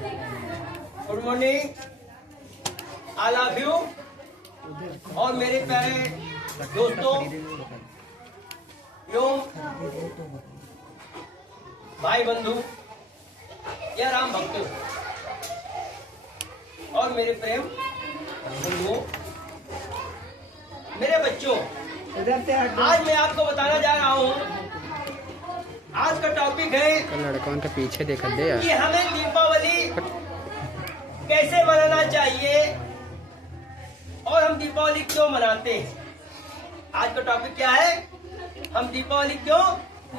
Good morning I love you. और मेरे प्यारे दोस्तों एवं भाई बंधु या राम भक्तों और मेरे प्रेम बंधुओं, मेरे बच्चों, आज मैं आपको बताना जा रहा हूँ। आज का टॉपिक है लड़का उनका पीछे देखा दे यार कि हमें दीपावली कैसे मनाना चाहिए और हम दीपावली क्यों मनाते हैं। आज का टॉपिक क्या है, हम दीपावली क्यों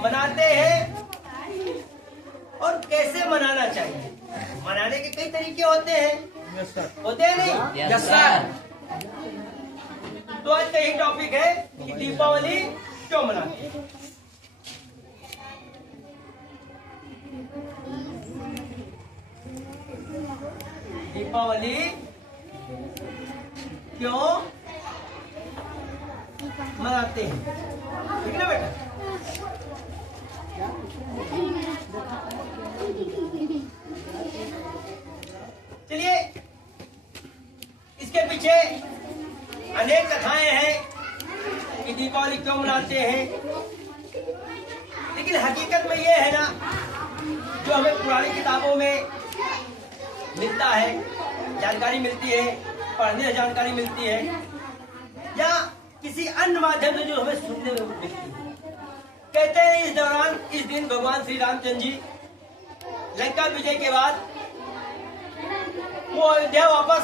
मनाते हैं और कैसे मनाना चाहिए। मनाने के कई तरीके होते हैं, होते हैं नहीं? Yes sir. तो आज का यही टॉपिक है कि दीपावली क्यों मनाते हैं। दीपावली क्यों मनाते हैं, ठीक है ना बेटा। चलिए, इसके पीछे अनेक कथाएं हैं कि दीपावली क्यों मनाते हैं, लेकिन हकीकत में ये है ना, जो हमें पुरानी किताबों में मिलता है, जानकारी मिलती है, पढ़ने से जानकारी मिलती है, या किसी अन्य माध्यम से जो हमें सुनने में मिलती है। कहते हैं इस दौरान, इस दिन भगवान श्री रामचंद्र जी लंका विजय के बाद वो अयोध्या वापस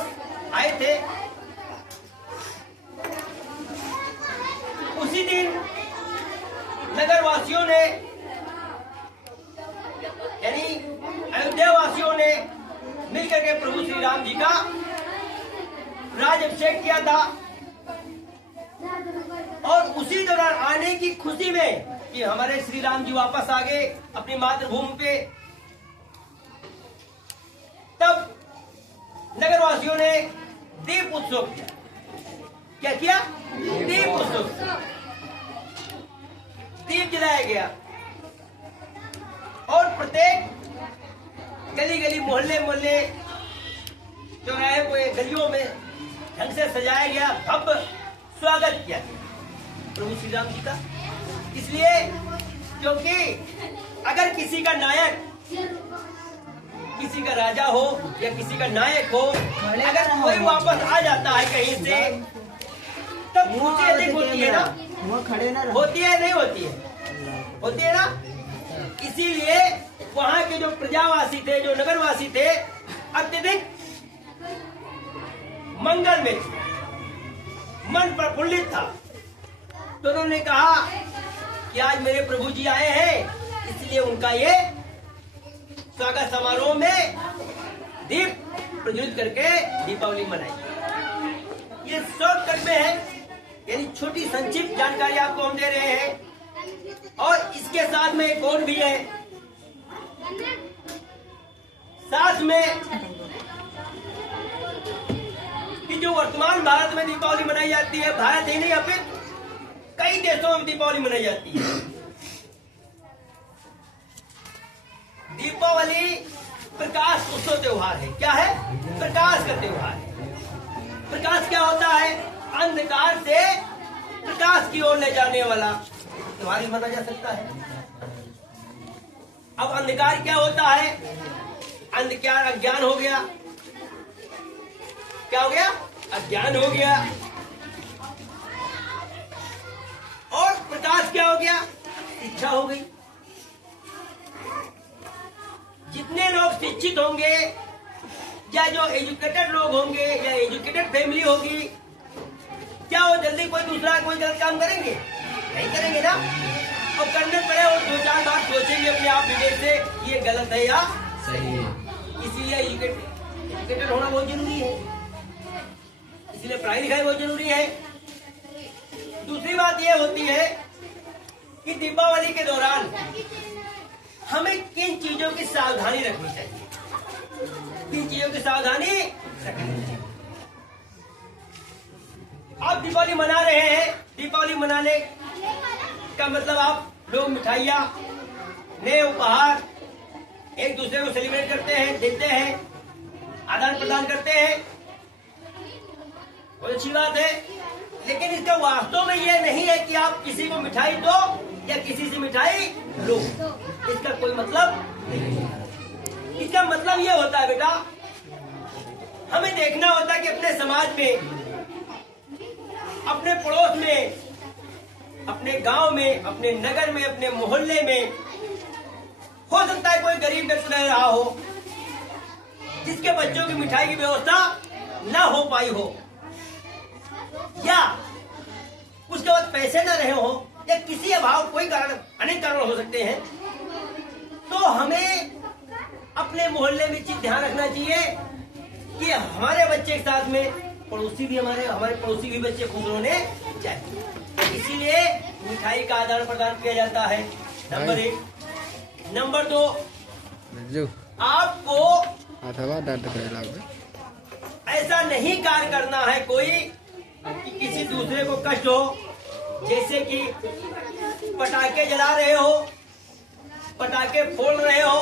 आए थे। उसी दिन नगर वासियों ने, यानी अयोध्या वासियों ने मिलकर के प्रभु श्री राम जी का राज्याभिषेक किया था। और उसी दौरान आने की खुशी में कि हमारे श्री राम जी वापस आ गए अपनी मातृभूमि पे, तब नगरवासियों ने दीप उत्सव किया। क्या किया? दीप उत्सव, दीप जलाया गया और प्रत्येक गली गली, मोहल्ले मोहल्ले, चौराहे को गलियों में ढंग से सजाया गया, भव्य स्वागत किया प्रभु श्री राम जी का। इसलिए क्योंकि अगर किसी का नायक, किसी का राजा हो या किसी का नायक हो, अगर कोई वापस आ जाता है कहीं से, तब खुशी अधिक होती है ना, होती है नहीं होती है, होती है ना। इसीलिए वहां के जो प्रजावासी थे, जो नगरवासी थे, अत्यधिक मंगल में थे, मन प्रफुल्लित था। तो उन्होंने कहा कि आज मेरे प्रभु जी आए हैं, इसलिए उनका ये स्वागत समारोह में दीप प्रज्वलित करके दीपावली मनाई। ये शॉर्टकट में है, यानी छोटी संक्षिप्त जानकारी आपको हम दे रहे हैं। और इसके साथ में एक और भी है, साथ में कि जो वर्तमान भारत में दीपावली मनाई जाती है, भारत ही नहीं अपितु कई देशों में दीपावली मनाई जाती है। दीपावली प्रकाश उत्सव त्योहार है। क्या है? प्रकाश का त्योहार है। प्रकाश क्या होता है? अंधकार से प्रकाश की ओर ले जाने वाला त्योहार ही माना जा सकता है। अब अंधकार क्या होता है? अंधकार अज्ञान हो गया। क्या हो गया? अज्ञान हो गया। और प्रकाश क्या हो गया? शिक्षा हो गई। जितने लोग शिक्षित होंगे या जो एजुकेटेड लोग होंगे या एजुकेटेड फैमिली होगी, क्या वो जल्दी कोई दूसरा कोई गलत काम करेंगे? नहीं करेंगे ना। और करने पड़े और दो चार बार सोचेंगे अपने आप विवेक से ये गलत है या सही है। इसीलिए एजुकेटेड होना बहुत जरूरी है, इसलिए पढ़ाई लिखाई बहुत जरूरी है। दूसरी बात यह होती है कि दीपावली के दौरान हमें किन चीजों की सावधानी रखनी चाहिए, किन चीजों की सावधानी रखनी चाहिए। आप दीपावली मना रहे हैं, दीपावली मनाने का मतलब आप लोग मिठाइयाँ, नए उपहार एक दूसरे को सेलिब्रेट करते हैं, देते हैं। आदान प्रदान करते हैं, बहुत अच्छी बात है। लेकिन इसका वास्तव में ये नहीं है कि आप किसी को मिठाई दो या किसी से मिठाई लो, इसका कोई मतलब नहीं। इसका मतलब ये होता है बेटा, हमें देखना होता है कि अपने समाज में, अपने पड़ोस में, अपने गांव में, अपने नगर में, अपने मोहल्ले में हो सकता है कोई गरीब व्यक्ति रह रहा हो जिसके बच्चों की मिठाई की व्यवस्था ना हो पाई हो, या उसके बाद पैसे न रहे हो, या किसी अभाव, कोई कारण, अनेक कारण हो सकते हैं। तो हमें अपने मोहल्ले में चीज ध्यान रखना चाहिए कि हमारे बच्चे के साथ में पड़ोसी भी, हमारे पड़ोसी भी बच्चे खुश होने चाहिए। इसीलिए मिठाई का आदान प्रदान किया जाता है, नंबर 1। नंबर 2, आपको ऐसा नहीं कार्य करना है कोई कि किसी दूसरे को कष्ट हो, जैसे कि पटाखे जला रहे हो, पटाखे फोड़ रहे हो,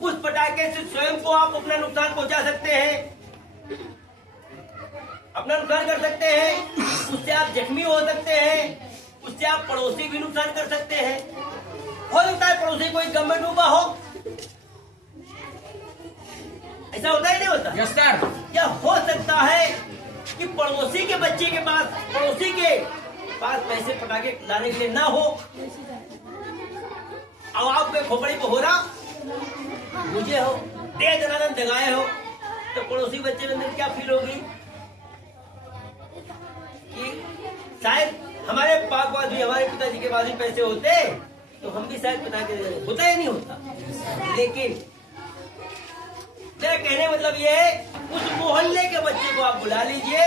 उस पटाखे से स्वयं को आप अपना नुकसान पहुंचा सकते हैं, अपना नुकसान कर सकते हैं, उससे आप जख्मी हो सकते हैं, उससे आप पड़ोसी भी नुकसान कर सकते हैं। हो सकता है पड़ोसी कोई गम में डूबा हो, ऐसा होता ही नहीं होता? Yes sir. या हो सकता है कि पड़ोसी के बच्चे के पास, पड़ोसी के पास पैसे पटाखे लाने के लिए ना हो, अब आपके खोपड़ी को हो रहा मुझे हो, दे दनादन दगाए हो, तो पड़ोसी बच्चे के अंदर क्या फील होगी कि शायद हमारे पास भी, हमारे पिताजी के पास भी पैसे होते तो हम भी शायद पटाखे होता ही नहीं होता। लेकिन मेरा कहने मतलब ये है, उस मोहल्ले के बच्चे को आप बुला लीजिए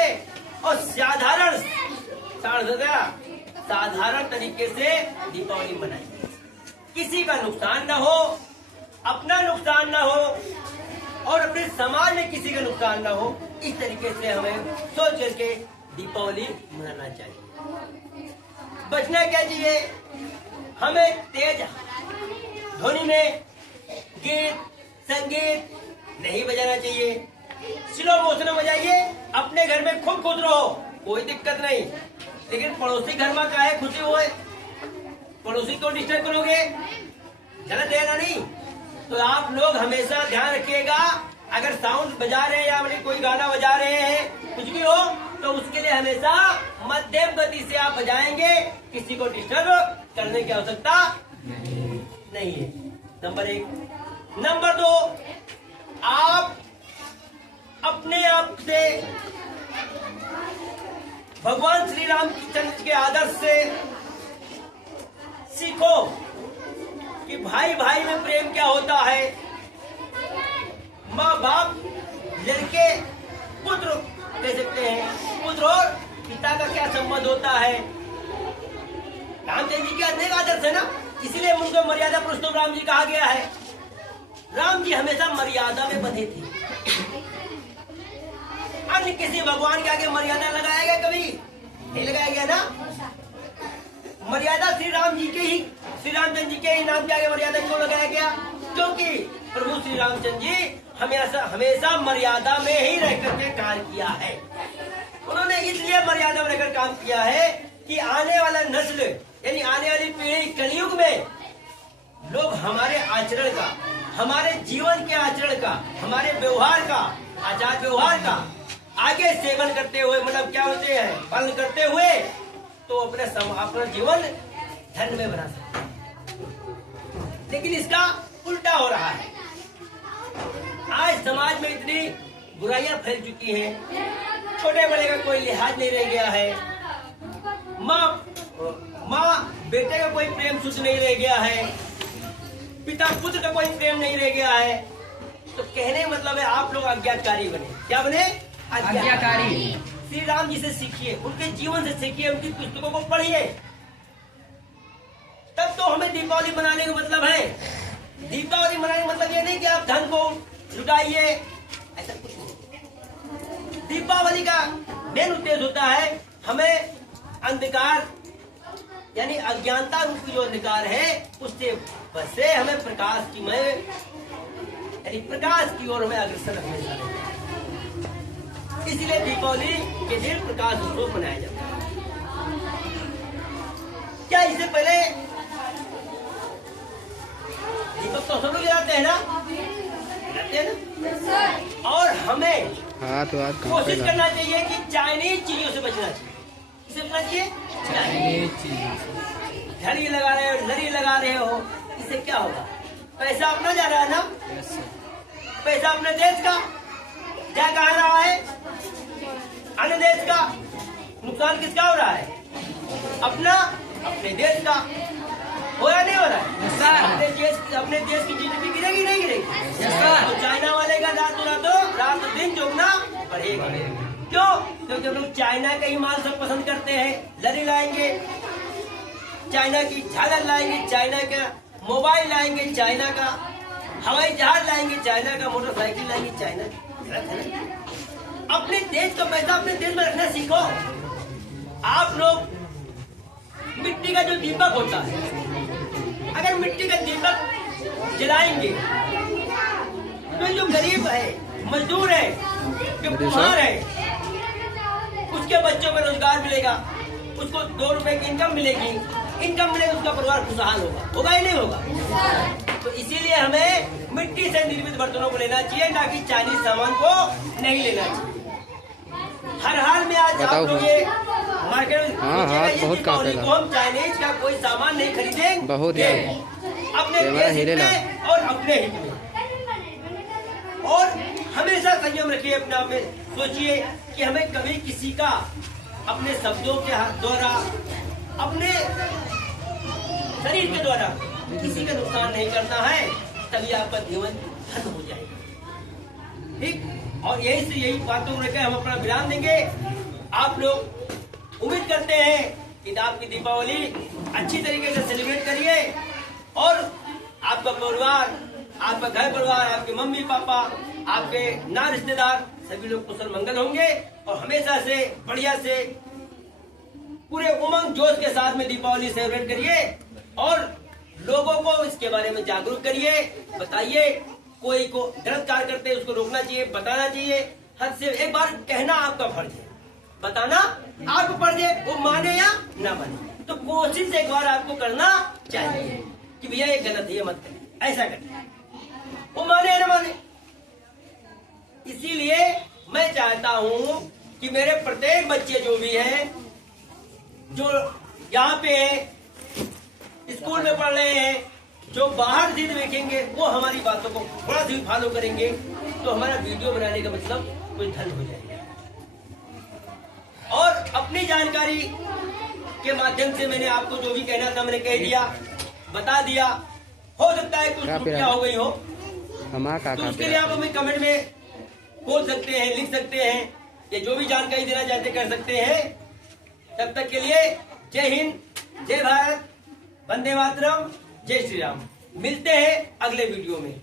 और साधारण तरीके से दीपावली मनाइए, किसी का नुकसान ना हो, अपना नुकसान ना हो और अपने समाज में किसी का नुकसान ना हो। इस तरीके से हमें सोच करके दीपावली मनाना चाहिए। बचना क्या चाहिए, हमें तेज ध्वनि में गीत संगीत नहीं बजाना चाहिए, स्लो मोशन में बजाइए, अपने घर में खूब खुश रहो, कोई दिक्कत नहीं। लेकिन पड़ोसी घर में क्या है खुशी हुए, पड़ोसी को डिस्टर्ब करोगे, गलत है ना? नहीं। तो आप लोग हमेशा ध्यान रखिएगा, अगर साउंड बजा रहे हैं या कोई गाना बजा रहे हैं, कुछ भी हो, तो उसके लिए हमेशा मध्यम गति से आप बजाएंगे, किसी को डिस्टर्ब करने की आवश्यकता नहीं है। नंबर 1। नंबर 2, आप अपने आप से भगवान श्री रामचंद्र के आदर्श से सीखो कि भाई भाई में प्रेम क्या होता है, माँ बाप, लड़के, पुत्र कह सकते हैं, पुत्र और पिता का क्या संबंध होता है। रामचंद्र जी के अनेक आदर्श है ना, इसलिए उनको मर्यादा पुरुषोत्तम राम जी कहा गया है। राम जी हमेशा मर्यादा में बंधे थे, अन्य किसी भगवान के आगे मर्यादा लगाया गया कभी नहीं लगाया गया ना। मर्यादा श्री राम जी के ही, श्री रामचंद्र जी के ही नाम के आगे मर्यादा क्यों लगाया गया? क्योंकि प्रभु श्री रामचंद्र जी हमेशा मर्यादा में ही रह करके कार्य किया है। उन्होंने इसलिए मर्यादा में रहकर काम किया है कि आने वाला नस्ल, यानी आने वाली पीढ़ी, कलयुग में लोग हमारे आचरण का, हमारे जीवन के आचरण का, हमारे व्यवहार का, आचार व्यवहार का आगे सेवन करते हुए, मतलब क्या होते हैं, पालन करते हुए, तो अपना जीवन धन में बना सकते हैं। लेकिन इसका उल्टा हो रहा है। आज समाज में इतनी बुराइयां फैल चुकी हैं, छोटे बड़े का कोई लिहाज नहीं रह गया है, माँ बेटे का कोई प्रेम सूत्र नहीं रह गया है, पिता पुत्र का कोई प्रेम नहीं रह गया है। तो कहने का मतलब है आप लोग आज्ञाकारी बने। क्या बने? आज्ञाकारी। श्री राम जी से सीखिए, उनके जीवन से सीखिए, उनकी पुस्तकों को पढ़िए, तब तो हमें दीपावली मनाने का मतलब है। दीपावली मनाने का मतलब ये नहीं कि आप धन को लुटाइए, ऐसा कुछ नहीं। दीपावली का मेन उद्देश्य होता है हमें अंधकार, यानी अज्ञानता रूपी जो अंधकार है उससे बसे, हमें प्रकाश की मय यानी प्रकाश की ओर हमें अग्रसर रखने जा रहे हैं। इसलिए दीपावली के दिन प्रकाश उत्सव मनाया जाता है। क्या इससे पहले दीपक तो सब लोग जलाते हैं ना, जलाते हैं ना। और हमें हाथ कोशिश करना चाहिए कि चाइनीज चीजों से बचना चाहिए। किसे बचना चाहिए? चाइनीज चीजों से। घड़ी लगा रहे हो, लड़ी लगा रहे हो, इससे क्या होगा? पैसा अपना जा रहा है ना, पैसा अपने देश का क्या कहा रहा है, अन्य देश का। नुकसान किसका हो रहा है? अपना, अपने देश का। हो रहा नहीं हो रहा है? अपने देश की जीडीपी गिरेगी नहीं गिरेगी? तो चाइना वाले का रात दिन चौगुना बढ़ेगा। क्यों? क्योंकि हम लोग चाइना का ही माल सब पसंद करते हैं। लड़ी लाएंगे चाइना की, झालर लाएंगे चाइना का, मोबाइल लाएंगे चाइना का, हवाई जहाज लाएंगे चाइना का, मोटरसाइकिल लाएंगे चाइना का। अपने देश का पैसा अपने देश में रखना सीखो। आप लोग मिट्टी का जो दीपक होता है, अगर मिट्टी का दीपक जलाएंगे तो जो गरीब है, मजदूर है, जो कुम्हार है, उसके बच्चों को रोजगार मिलेगा, उसको 2 रुपए की इनकम मिलेगी, उसका परिवार खुशहाल होगा ही नहीं होगा। तो इसीलिए हमें मिट्टी से निर्मित बर्तनों को लेना चाहिए, ना कि चाइनीज सामान को नहीं लेना चाहिए। हर हाल में आज आप लोग ये मार्केट में बहुत काफी को हम चाइनीज का कोई सामान नहीं खरीदेंगे, बहुत अपने देश में और अपने हित में। और हमेशा संयम रखिए अपने आप में। सोचिए कि हमें कभी किसी का अपने शब्दों के द्वारा, अपने शरीर के द्वारा किसी का नुकसान नहीं करना है, तभी आपका जीवन धन्य हो जाएगा। ठीक? और यही बातों को लेकर हम अपना विराम देंगे। आप लोग उम्मीद करते हैं कि आपकी दीपावली अच्छी तरीके से सेलिब्रेट करिए और आपका परिवार, आपका घर परिवार, आपके मम्मी पापा, आपके ना रिश्तेदार सभी लोग कुशल मंगल होंगे और हमेशा से बढ़िया से पूरे उमंग जोश के साथ में दीपावली सेलिब्रेट करिए और लोगों को इसके बारे में जागरूक करिए, बताइए। कोई को गलत कार्य करते उसको रोकना चाहिए, बताना चाहिए। हद से एक बार कहना आपका फर्ज है, बताना आपको फर्ज है, वो माने या ना माने, तो कोशिश एक बार आपको करना चाहिए कि भैया ये गलत है, ये मत करिए, ऐसा करिए, वो माने या ना माने। इसीलिए मैं चाहता हूं कि मेरे प्रत्येक बच्चे जो भी हैं, जो यहाँ पे स्कूल में पढ़ रहे हैं, जो बाहर से देखेंगे, वो हमारी बातों को थोड़ा सी फॉलो करेंगे तो हमारा वीडियो बनाने का मतलब कोई धन हो जाएगा। और अपनी जानकारी के माध्यम से मैंने आपको जो भी कहना था मैंने कह दिया, बता दिया। हो सकता है कुछ त्रुटियां हो गई हो, तो उसके लिए आप हमें कमेंट में बोल सकते हैं, लिख सकते हैं, या जो भी जानकारी देना चाहते कर सकते हैं। तब तक के लिए जय हिंद, जय भारत, वंदे मातरम, जय श्री राम। मिलते हैं अगले वीडियो में।